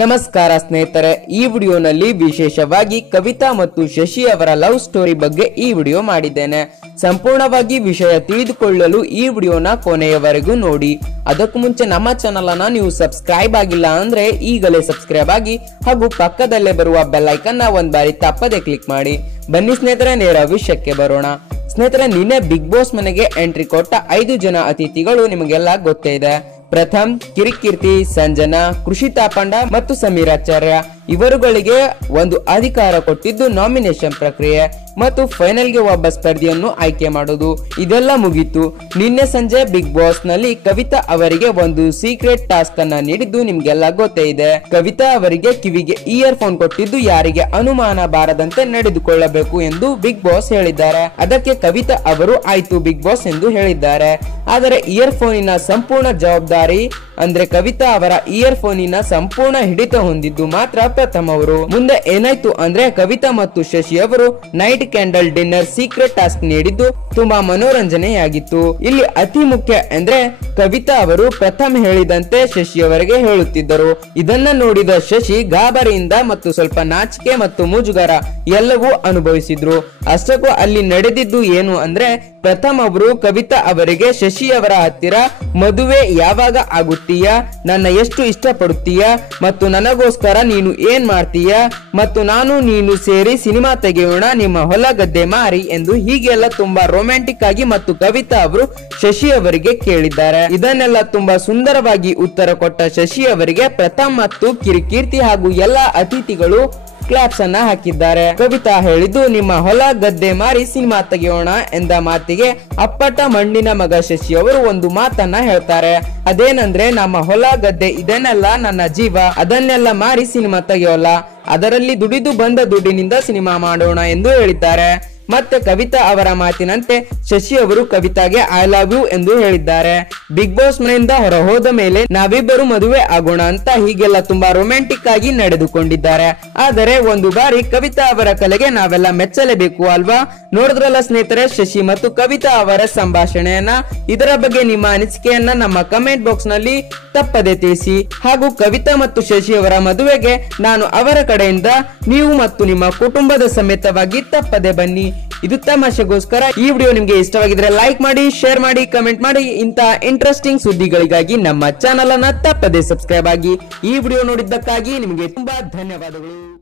ನಮಸ್ಕಾರ ಸ್ನೇಹಿತರೆ, ಈ ವಿಡಿಯೋನಲ್ಲಿ ವಿಶೇಷವಾಗಿ ಕವಿತಾ ಮತ್ತು ಶಶಿ ಅವರ ಲವ್ ಸ್ಟೋರಿ ಬಗ್ಗೆ ಈ ವಿಡಿಯೋ ಮಾಡಿದ್ದೇನೆ. ಸಂಪೂರ್ಣವಾಗಿ ವಿಷಯ ತಿಳಿದುಕೊಳ್ಳಲು ಈ ವಿಡಿಯೋನ ಕೊನೆಯವರೆಗೂ ನೋಡಿ. ಅದಕ್ಕೂ ಮುಂಚೆ ನಮ್ಮ ಚಾನಲ್ ಅನ್ನ ನೀವು ಸಬ್ಸ್ಕ್ರೈಬ್ ಆಗಿಲ್ಲ ಅಂದ್ರೆ ಈಗಲೇ ಸಬ್ಸ್ಕ್ರೈಬ್ ಆಗಿ ಹಾಗೂ ಪಕ್ಕದಲ್ಲೇ ಬರುವ ಬೆಲ್ ಐಕನ್ನ ಒಂದ್ ಬಾರಿ ತಪ್ಪದೆ ಕ್ಲಿಕ್ ಮಾಡಿ. ಬನ್ನಿ ಸ್ನೇಹಿತರೆ, ನೇರ ವಿಷಯಕ್ಕೆ ಬರೋಣ. ಸ್ನೇಹಿತರೆ, ನಿನ್ನೆ ಬಿಗ್ ಬಾಸ್ ಮನೆಗೆ ಎಂಟ್ರಿ ಕೊಟ್ಟ ಐದು ಜನ ಅತಿಥಿಗಳು ನಿಮಗೆಲ್ಲ ಗೊತ್ತೇ ಇದೆ. ಪ್ರಥಮ್, ಕಿರಿಕೀರ್ತಿ, ಸಂಜನಾ ಕೃಷಿ ತಾಪಂಡ ಮತ್ತು ಸಮೀರಾಚಾರ್ಯ. ಇವರುಗಳಿಗೆ ಒಂದು ಅಧಿಕಾರ ಕೊಟ್ಟಿದ್ದು ನಾಮಿನೇಷನ್ ಪ್ರಕ್ರಿಯೆ ಮತ್ತು ಫೈನಲ್ಗೆ ಒಬ್ಬ ಸ್ಪರ್ಧಿಯನ್ನು ಆಯ್ಕೆ ಮಾಡೋದು ಇದೆಲ್ಲ ಮುಗೀತು. ನಿನ್ನೆ ಸಂಜೆ ಬಿಗ್ ಬಾಸ್ನಲ್ಲಿ ಕವಿತಾ ಅವರಿಗೆ ಒಂದು ಸೀಕ್ರೆಟ್ ಟಾಸ್ಕ್ ಅನ್ನ ನೀಡಿದ್ದು ನಿಮ್ಗೆಲ್ಲ ಗೊತ್ತೇ ಇದೆ. ಕವಿತಾ ಅವರಿಗೆ ಕಿವಿಗೆ ಇಯರ್ ಫೋನ್ ಕೊಟ್ಟಿದ್ದು ಯಾರಿಗೆ ಅನುಮಾನ ಬಾರದಂತೆ ನಡೆದುಕೊಳ್ಳಬೇಕು ಎಂದು ಬಿಗ್ ಬಾಸ್ ಹೇಳಿದ್ದಾರೆ. ಅದಕ್ಕೆ ಕವಿತಾ ಅವರು ಆಯ್ತು ಬಿಗ್ ಬಾಸ್ ಎಂದು ಹೇಳಿದ್ದಾರೆ. ಆದರೆ ಇಯರ್ಫೋನಿನ ಸಂಪೂರ್ಣ ಜವಾಬ್ದಾರಿ ಅಂದ್ರೆ ಕವಿತಾ ಅವರ ಇಯರ್ ಫೋನಿನ ಸಂಪೂರ್ಣ ಹಿಡಿತ ಹೊಂದಿದ್ದು ಮಾತ್ರ ಪ್ರಥಮ ಅವರು. ಮುಂದೆ ಏನಾಯ್ತು ಅಂದ್ರೆ ಕವಿತಾ ಮತ್ತು ಶಶಿ ಅವರು night candle dinner secret task ನೀಡಿದ್ದು ತುಂಬಾ ಮನೋರಂಜನೆಯಾಗಿತ್ತು. ಇಲ್ಲಿ ಅತಿ ಮುಖ್ಯ ಅಂದ್ರೆ ಕವಿತಾ ಅವರು ಪ್ರಥಮ್ ಹೇಳಿದಂತೆ ಶಶಿ ಅವರಿಗೆ ಹೇಳುತ್ತಿದ್ದರು. ಇದನ್ನ ನೋಡಿದ ಶಶಿ ಗಾಬರಿಯಿಂದ ಮತ್ತು ಸ್ವಲ್ಪ ನಾಚಿಕೆ ಮತ್ತು ಮುಜುಗರ ಎಲ್ಲವೂ ಅನುಭವಿಸಿದ್ರು. ಅಷ್ಟಕ್ಕೂ ಅಲ್ಲಿ ನಡೆದಿದ್ದು ಏನು ಅಂದ್ರೆ ಪ್ರಥಮ್ ಅವರು ಕವಿತಾ ಅವರಿಗೆ ಶಶಿ ಅವರ ಹತ್ತಿರ ಮದುವೆ ಯಾವಾಗ ಆಗುತ್ತೀಯಾ ನನ್ನ ಎಷ್ಟು ಇಷ್ಟಪಡುತ್ತೀಯಾ? ಮತ್ತು ನನಗೋಸ್ಕರ ನೀನು ಏನ್ ಮಾಡ್ತೀಯಾ? ಮತ್ತು ನಾನು ನೀನು ಸೇರಿ ಸಿನಿಮಾ ತೆಗೆಯೋಣ, ನಿಮ್ಮ ಹೊಲ ಗದ್ದೆ ಮಾರಿ ಎಂದು ಹೀಗೆಲ್ಲ ತುಂಬಾ ರೊಮ್ಯಾಂಟಿಕ್ ಆಗಿ ಮತ್ತು ಕವಿತಾ ಅವರು ಶಶಿ ಅವರಿಗೆ ಕೇಳಿದ್ದಾರೆ. ಇದನ್ನೆಲ್ಲ ತುಂಬಾ ಸುಂದರವಾಗಿ ಉತ್ತರ ಕೊಟ್ಟ ಶಶಿ ಅವರಿಗೆ ಪ್ರಥಮ್ ಮತ್ತು ಕಿರಿಕೀರ್ತಿ ಹಾಗೂ ಎಲ್ಲಾ ಅತಿಥಿಗಳು ಕ್ಲಾಪ್ಸ್ ಅನ್ನ ಹಾಕಿದ್ದಾರೆ. ಕವಿತಾ ಹೇಳಿದ್ದು, ನಿಮ್ಮ ಹೊಲ ಗದ್ದೆ ಮಾರಿ ಸಿನಿಮಾ ತೆಗೆಯೋಣ ಎಂದ ಮಾತಿಗೆ ಅಪ್ಪಟ ಮಣ್ಣಿನ ಮಗ ಶಶಿ ಅವರು ಒಂದು ಮಾತನ್ನ ಹೇಳ್ತಾರೆ. ಅದೇನಂದ್ರೆ, ನಮ್ಮ ಹೊಲ ಗದ್ದೆ ಇದನ್ನೆಲ್ಲ ನನ್ನ ಜೀವ, ಅದನ್ನೆಲ್ಲ ಮಾರಿ ಸಿನಿಮಾ ತೆಗೆಯೋಲ್ಲ. ಅದರಲ್ಲಿ ದುಡಿದು ಬಂದ ದುಡ್ಡಿನಿಂದ ಸಿನಿಮಾ ಮಾಡೋಣ ಎಂದು ಹೇಳಿದ್ದಾರೆ. ಮತ್ತೆ ಕವಿತಾ ಅವರ ಮಾತಿನಂತೆ ಶಶಿ ಅವರು ಕವಿತಾಗೆ ಐ ಲವ್ ಯು ಎಂದು ಹೇಳಿದ್ದಾರೆ. ಬಿಗ್ ಬಾಸ್ ಮನೆಯಿಂದ ಹೊರ ಹೋದ ಮೇಲೆ ನಾವಿಬ್ಬರು ಮದುವೆ ಆಗೋಣ ಅಂತ ಹೀಗೆಲ್ಲ ತುಂಬಾ ರೊಮ್ಯಾಂಟಿಕ್ ಆಗಿ ನಡೆದುಕೊಂಡಿದ್ದಾರೆ. ಆದರೆ ಒಂದು ಬಾರಿ ಕವಿತಾ ಅವರ ಕಲೆಗೆ ನಾವೆಲ್ಲ ಮೆಚ್ಚಲೇಬೇಕು ಅಲ್ವಾ? ನೋಡಿದ್ರಲ್ಲ ಸ್ನೇಹಿತರೆ, ಶಶಿ ಮತ್ತು ಕವಿತಾ ಅವರ ಸಂಭಾಷಣೆಯನ್ನ? ಇದರ ಬಗ್ಗೆ ನಿಮ್ಮ ಅನಿಸಿಕೆಯನ್ನ ನಮ್ಮ ಕಮೆಂಟ್ ಬಾಕ್ಸ್ನಲ್ಲಿ ತಪ್ಪದೆ ತಿಳಿಸಿ. ಹಾಗೂ ಕವಿತಾ ಮತ್ತು ಶಶಿ ಅವರ ಮದುವೆಗೆ ನಾನು ಅವರ ಕಡೆಯಿಂದ ನೀವು ಮತ್ತು ನಿಮ್ಮ ಕುಟುಂಬದ ಸಮೇತವಾಗಿ ತಪ್ಪದೆ ಬನ್ನಿ. ಇದು ತಮಾಷೆಗೋಸ್ಕರ ಈ ವಿಡಿಯೋ ನಿಮ್ಗೆ ಇಷ್ಟವಾಗಿದ್ರೆ ಲೈಕ್ ಮಾಡಿ ಶೇರ್ ಮಾಡಿ ಕಮೆಂಟ್ ಮಾಡಿ. ಇಂತ ಇಂಟ್ರೆಸ್ಟಿಂಗ್ ಸುದ್ದಿಗಳಿಗಾಗಿ ನಮ್ಮ ಚಾನಲ್ ಅನ್ನ ತಪ್ಪದೆ ಸಬ್ಸ್ಕ್ರೈಬ್ ಆಗಿ ಈ ವಿಡಿಯೋ ನೋಡಿದ್ದಕ್ಕಾಗಿ ನಿಮಗೆ ತುಂಬಾ ಧನ್ಯವಾದಗಳು.